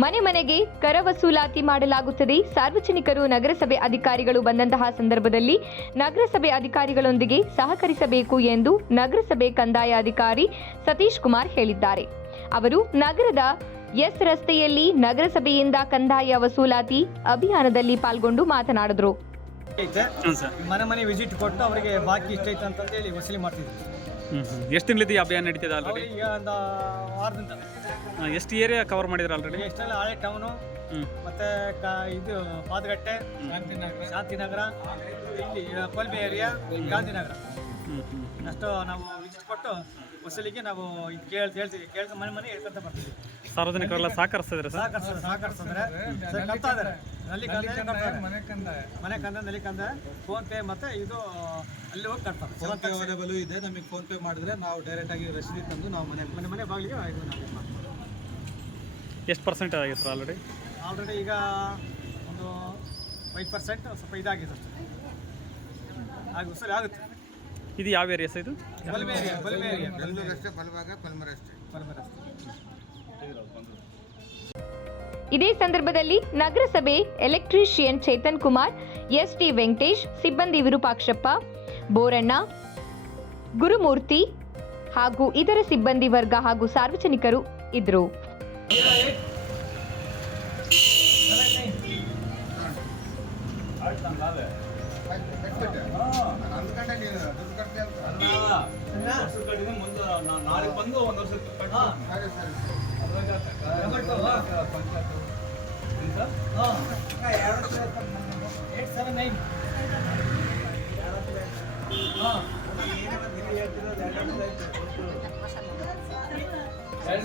ಮನೆ ಮನೆಗೆ ಕರ ವಸೂಲಾತಿ ಮಾಡಲಾಗುತ್ತದೆ ಸಾರ್ವಜನಿಕರು ನಗರಸಭೆ ಅಧಿಕಾರಿಗಳು ಬಂದಂತಹ ಸಂದರ್ಭದಲ್ಲಿ ನಗರಸಭೆ ಅಧಿಕಾರಿಗಳೊಂದಿಗೆ ಸಹಕರಿಸಬೇಕು ಎಂದು ನಗರಸಭೆ ಕಂದಾಯ ಅಧಿಕಾರಿ ಸತೀಶ್ ಕುಮಾರ್ ಹೇಳಿದ್ದಾರೆ ಅವರು ನಗರದ ಎಸ್ ರಸ್ತೆಯಲ್ಲಿ ನಗರಸಭೆಯಿಂದ ಕಂದಾಯ ವಸೂಲಾತಿ ಅಭಿಯಾನದಲ್ಲಿ ಪಾಲ್ಗೊಂಡು ಮಾತನಾಡಿದರು ಹ್ಮ್ ಎಷ್ಟು ಅಭಿಯಾನ ನಡೀತಿದೆ ಆಲ್ರೆಡಿ ಈಗ ಒಂದು ವಾರದಿಂದ ಎಷ್ಟು ಏರಿಯಾ ಕವರ್ ಮಾಡಿದ್ರೆ ಆಲ್ರೆಡಿ ಎಷ್ಟೆಲ್ಲ ಹಳೆ ಟೌನು ಮತ್ತೆ ಇದು ಪಾದಗಟ್ಟೆ ಶಾಂತಿನಗರ ಇಲ್ಲಿ ಕೊಲ್ಬೆ ಏರಿಯಾ ಗಾಂಧಿನಗರ ಅಷ್ಟು ನಾವು ವಿಚಿಟ್ ಕೊಟ್ಟು ವಸೂಲಿಗೆ ನಾವು ಕೇಳ್ತಾ ಹೇಳ್ತೀವಿ ಕೇಳ್ತಾ ಮನೆ ಮನೆ ಹೇಳ್ಕೊಂತ ಬರ್ತೀವಿ ಸಾರ್ವಜನಿಕರೆಲ್ಲ ಸಹಕರಿಸಿದ್ರೆ ಮನೆ ಕಂದ ನಲ್ಲಿ ಕಂದ ಫೋನ್ ಪೇ ಮತ್ತೆ ಇದು ಅಲ್ಲಿ ಹೋಗಿ ಕಟ್ತಾರೆ ಪೇ ಅವೈಲೇಬಲ್ ಇದೆ ನಮಗೆ ಫೋನ್ ಪೇ ಮಾಡಿದ್ರೆ ನಾವು ಡೈರೆಕ್ಟ್ ಆಗಿ ರಸೀದಿ ತಂದು ನಾವು ಮನೆ ಮನೆ ಮನೆ ಬಾಗಿಲಿಗೆ ಎಷ್ಟು ಪರ್ಸೆಂಟ್ ಆಗಿತ್ತು ಆಲ್ರೆಡಿ ಆಲ್ರೆಡಿ ಈಗ ಒಂದು ಫೈವ್ ಪರ್ಸೆಂಟ್ ಸ್ವಲ್ಪ ಇದಾಗಿದೆ ಅಷ್ಟೇ ಹಾಗೆ ಸರಿ ಆಗುತ್ತೆ ಯಾವ ಇದು ಇದೇ ಸಂದರ್ಭದಲ್ಲಿ ನಗರಸಭೆ electrician Chetan Kumar S T Venkatesh ಸಿಬ್ಬಂದಿ ವಿರೂಪಾಕ್ಷಪ್ಪ ಬೋರಣ್ಣ ಗುರುಮೂರ್ತಿ ಹಾಗೂ ಇತರ ಸಿಬ್ಬಂದಿ ವರ್ಗ ಹಾಗೂ ಸಾರ್ವಜನಿಕರು ಇದ್ರು ಬಂದು ಒಂದು ವರ್ಷ ಹೇಳ್ತಿರೋದು ಗೊತ್ತು